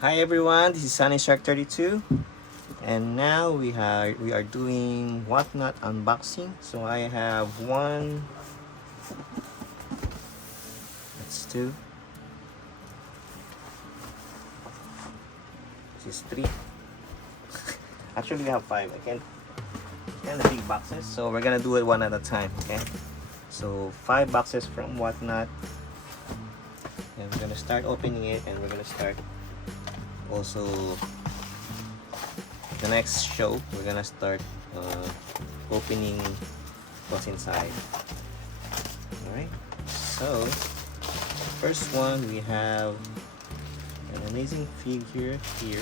Hi everyone, this is Sunny Shark 32, and now we are doing Whatnot unboxing. So I have one, that's two, this is three. Actually, we have five. I can't the big boxes, so we're gonna do it one at a time. Okay. So 5 boxes from Whatnot, and we're gonna start opening it, and we're gonna start also the next show. We're gonna start opening what's inside. Alright, so first one, we have an amazing figure here.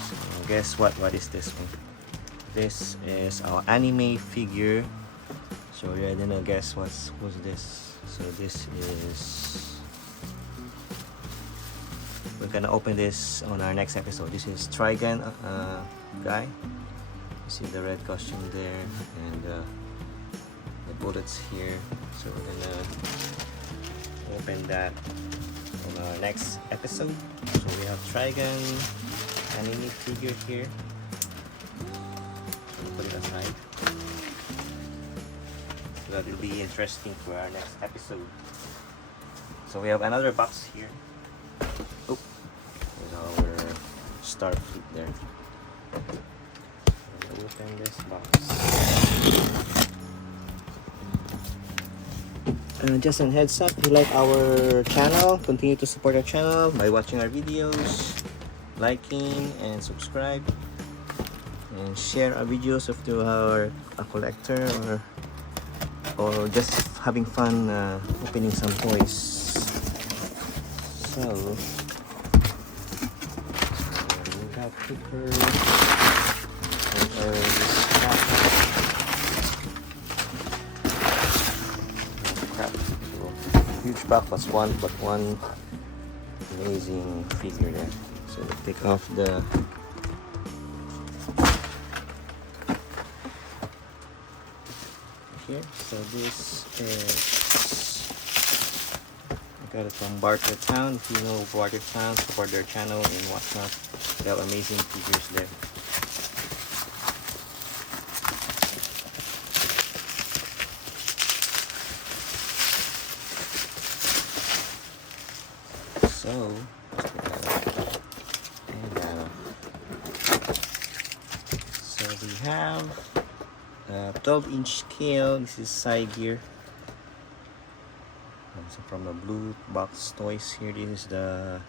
So guess what is this one? This is our anime figure. So I don't know, guess who's this. So this is, we're gonna open this on our next episode. This is Trigun guy. You see the red costume there, and the bullets here. So we're gonna open that on our next episode. So we have Trigun anime figure here. So put it aside. So that will be interesting for our next episode. So we have another box here. Oh, there's our Starfleet there. Open this box. Just a heads up, if you like our channel, continue to support our channel by watching our videos, liking and subscribe, and share our videos if you are a collector or just having fun opening some toys. So we got paper and crap. Huge pack was one, but one amazing figure there. So we take off the here. So this is, I got it from Bartertown. If you know Bartertown, support their channel and Whatnot. They have amazing figures there. So, so we have a 12-inch scale. This is side gear. So from the Blue Box Toys here, this is the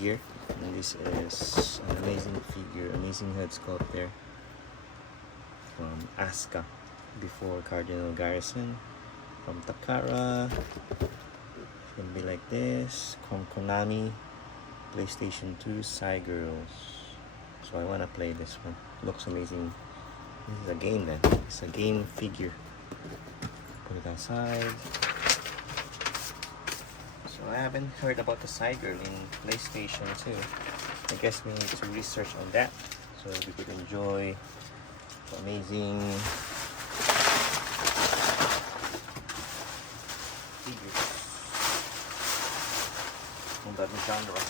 gear, and this is an amazing figure, amazing head sculpt there from Asuka before Cardinal Garrison. From Takara, it's gonna be like this. From Konami, PlayStation 2, Girls. So I wanna play this one. Looks amazing. This is a game then. It's a game figure. Put it outside. So I haven't heard about the Girl in PlayStation 2. I guess we need to research on that so we could enjoy the amazing figures from that genre.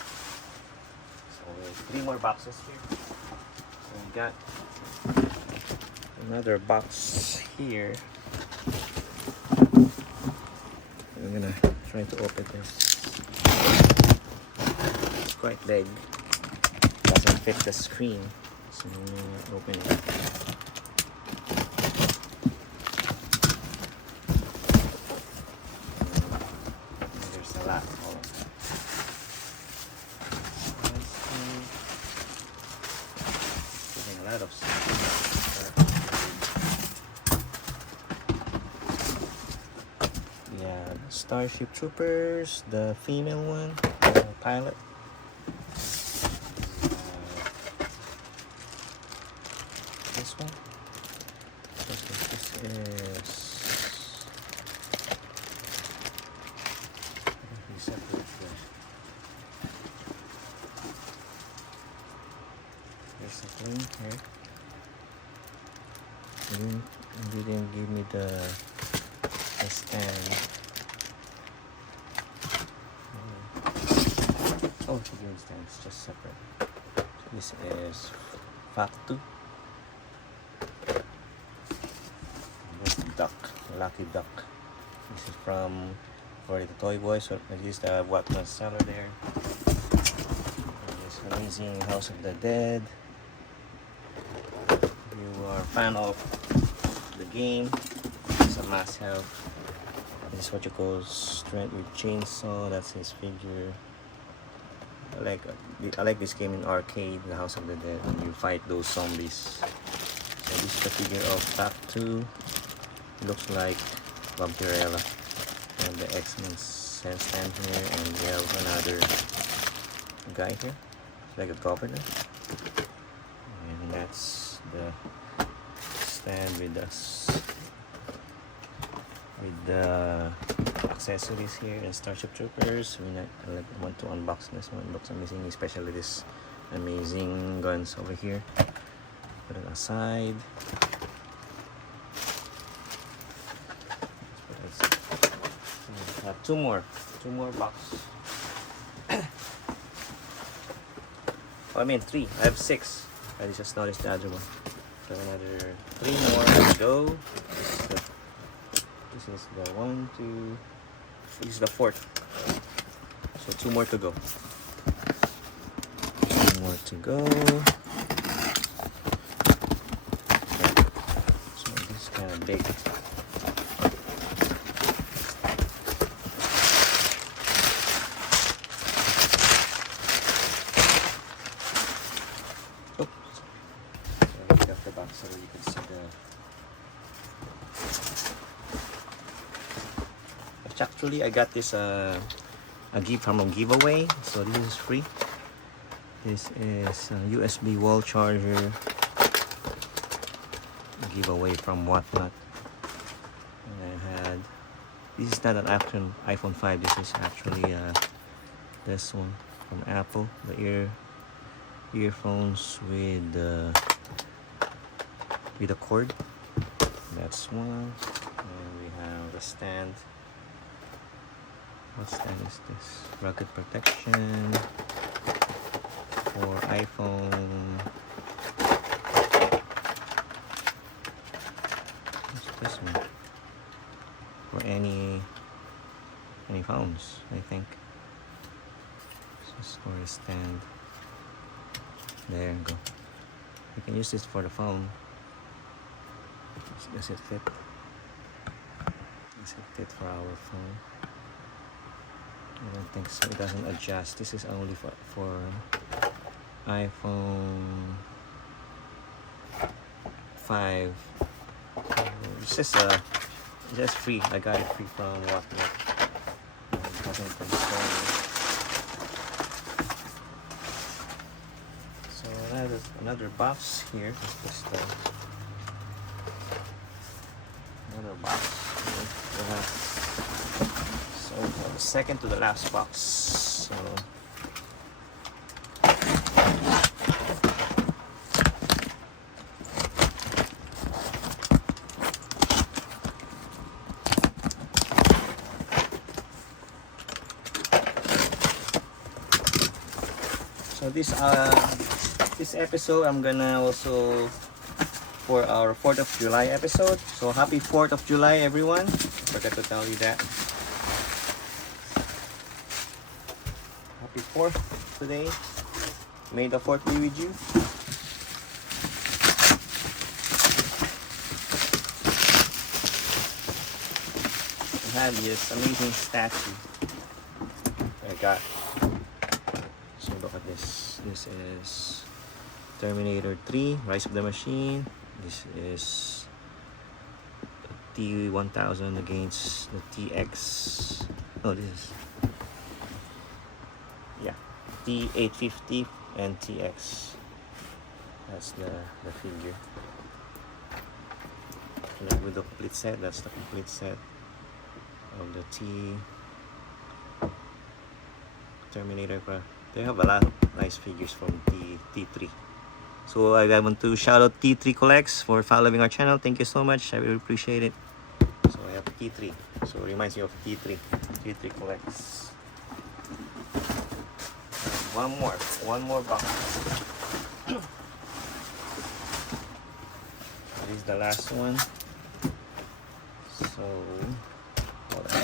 So we have 3 more boxes here. So we got another box here. I'm gonna try to open this. It's quite big. Doesn't fit the screen. So I'm gonna open it. There's a lot. Getting a lot of stuff. Yeah, Starship Troopers, the female one, the pilot. This one. This is. Let me separate this. There's a thing here. They didn't give me the stand. Oh, figure stand is just separate. So this is Factu. This duck, Lucky Duck. This is from for the Toy Boy. So this is the Watman seller there. This amazing House of the Dead. If you are a fan of the game, it's a must-have. This is what you call Strength with Chainsaw. That's his figure. I like this game in arcade, The House of the Dead, when you fight those zombies. So this is the figure of Factu. Looks like Vampirella. And the X-Men stand here, and we have another guy here. It's like a governor. And that's the stand with us. With the accessories here and Starship Troopers. I want to unbox this one. It looks amazing, especially this amazing guns over here. Put it aside. Two more boxes. I mean 3. I have 6. I just noticed the other one. So another 3 more to go. This is the 1, 2. This is the 4th. So 2 more to go. 2 more to go. So this is kind of big. So you can see the actually I got this a gift from a giveaway, so this is free. This is a USB wall charger giveaway from Whatnot. And I had this is not an iPhone 5, this is actually this one from Apple, the earphones with a cord. That's one. And we have the stand. What stand is this? Rugged protection for iPhone. What's this one? For any phones, I think. This is for a stand. There you go. You can use this for the phone. Does it fit? Does it fit for our phone? I don't think so. It doesn't adjust. This is only for iPhone 5. It's just free. I got it free from Whatnot. It doesn't from Sony. So another box here. It's just another box. So the second to the last box. So this episode I'm gonna also for our 4th of July episode. So happy 4th of July everyone. Forgot to tell you that. Happy 4th today. May the 4th be with you. I have this amazing statue I got. So look at this. This is Terminator 3, Rise of the Machine. This is T1000 against the TX. Oh, this is T850 and TX. That's the figure. Like with the complete set, that's the complete set of the Terminator. They have a lot of nice figures from T3. So I want to shout out T3 Collects for following our channel. Thank you so much. I really appreciate it. So I have T3. So it reminds me of T3. T3 Collects. One more box. This is the last one. So, hold on.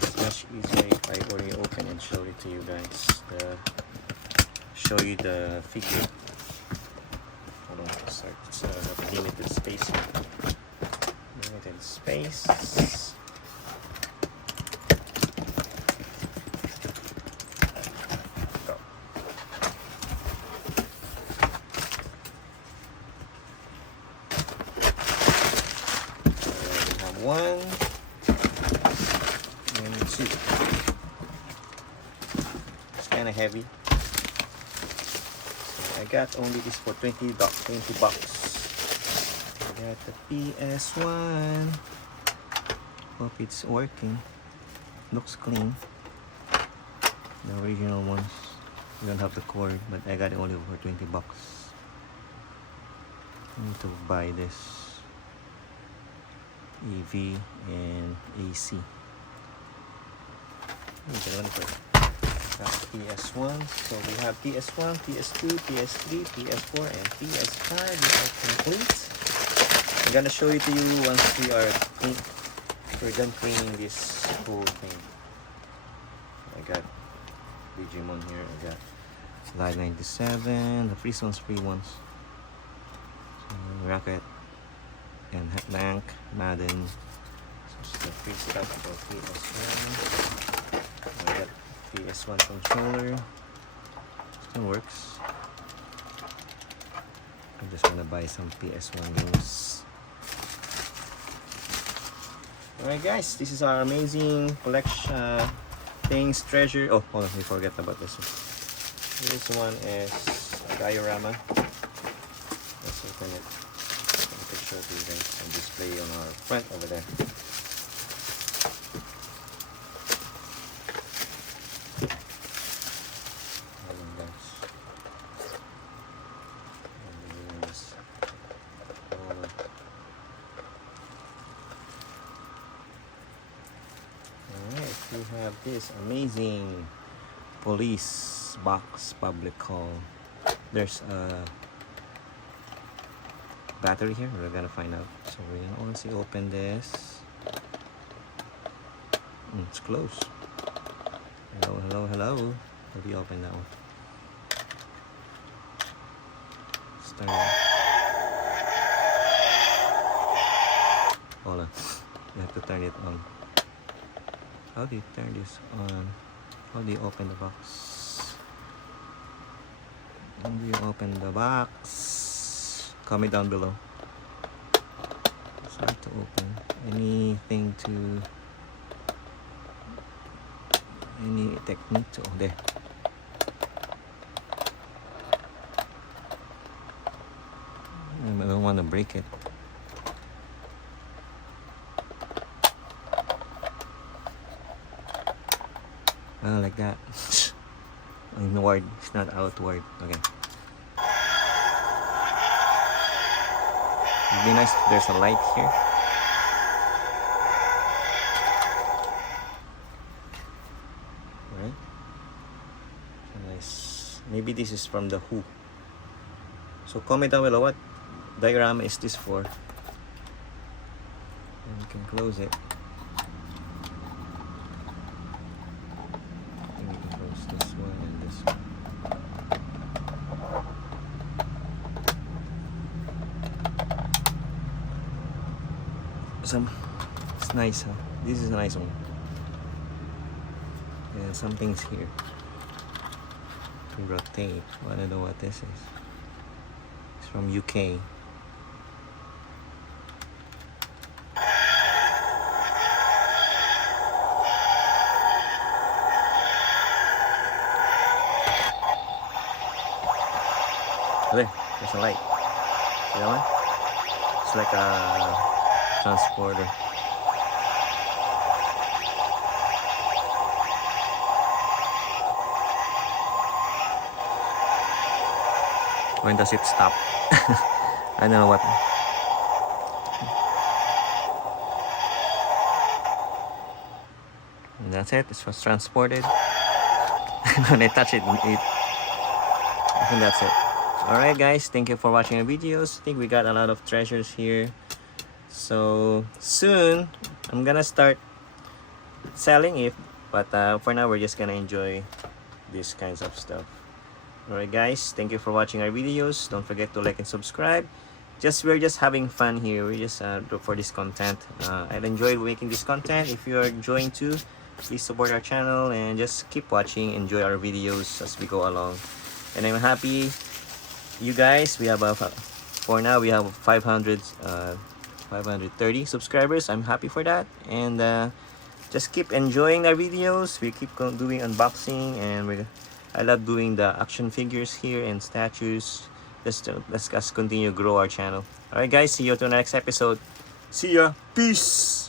It's much easier if I already open and show it to you guys. Show you the figure. Hold on, start. It's limited space here. Limited space. Go. We have 1 and 2. It's kind of heavy. I got only this for 20 bucks. I got the PS1. Hope it's working. Looks clean. The original ones. You don't have the cord, but I got it only for 20 bucks. I need to buy this EV and AC. That's PS1. So we have PS1, PS2, PS3, PS4, and PS5. We are complete. I'm gonna show it to you once we're done cleaning this whole thing. I got Digimon here. I got Live 97. The free ones. So, Rocket and Bank, Madden. So it's the free stuff for PS1. I got PS1 controller. Still works. I'm just gonna buy some PS1 games. Alright guys, this is our amazing collection treasure. Oh, hold on, we forgot about this one. This one is a diorama. Let's open it. Take a picture of it and display on our front over there. We have this amazing police box public call. There's a battery here. We're gonna find out. So we're gonna honestly open this. It's closed. Hello. Let me open that one. Start. Hold on. You have to turn it on. How do you turn this on? How do you open the box? How do you open the box? Comment down below. It's hard to open. Any technique to there. I don't want to break it. Like that. Inward, it's not outward. Okay. It'd be nice if there's a light here. Right? Nice. Maybe this is from the Who. So comment down below what diorama is this for. And you can close it. This one and this one. It's nice, huh? This is a nice one. And something's here to rotate. I don't know what this is. It's from UK. There, there's a light. See that one? It's like a transporter. When does it stop? I don't know what. And that's it. It was transported. When I touch it, I think that's it. Alright guys, thank you for watching our videos. I think we got a lot of treasures here. So soon, I'm gonna start selling it. But for now, we're just gonna enjoy these kinds of stuff. Alright guys, thank you for watching our videos. Don't forget to like and subscribe. We're just having fun here. We just look for this content. I enjoy making this content. If you are enjoying too, please support our channel and just keep watching. Enjoy our videos as we go along. And I'm happy, you guys. We have for now we have 530 subscribers. I'm happy for that. And just keep enjoying our videos. We keep doing unboxing, and I love doing the action figures here and statues. Let's continue to grow our channel. Alright guys, see you to the next episode. See ya. Peace.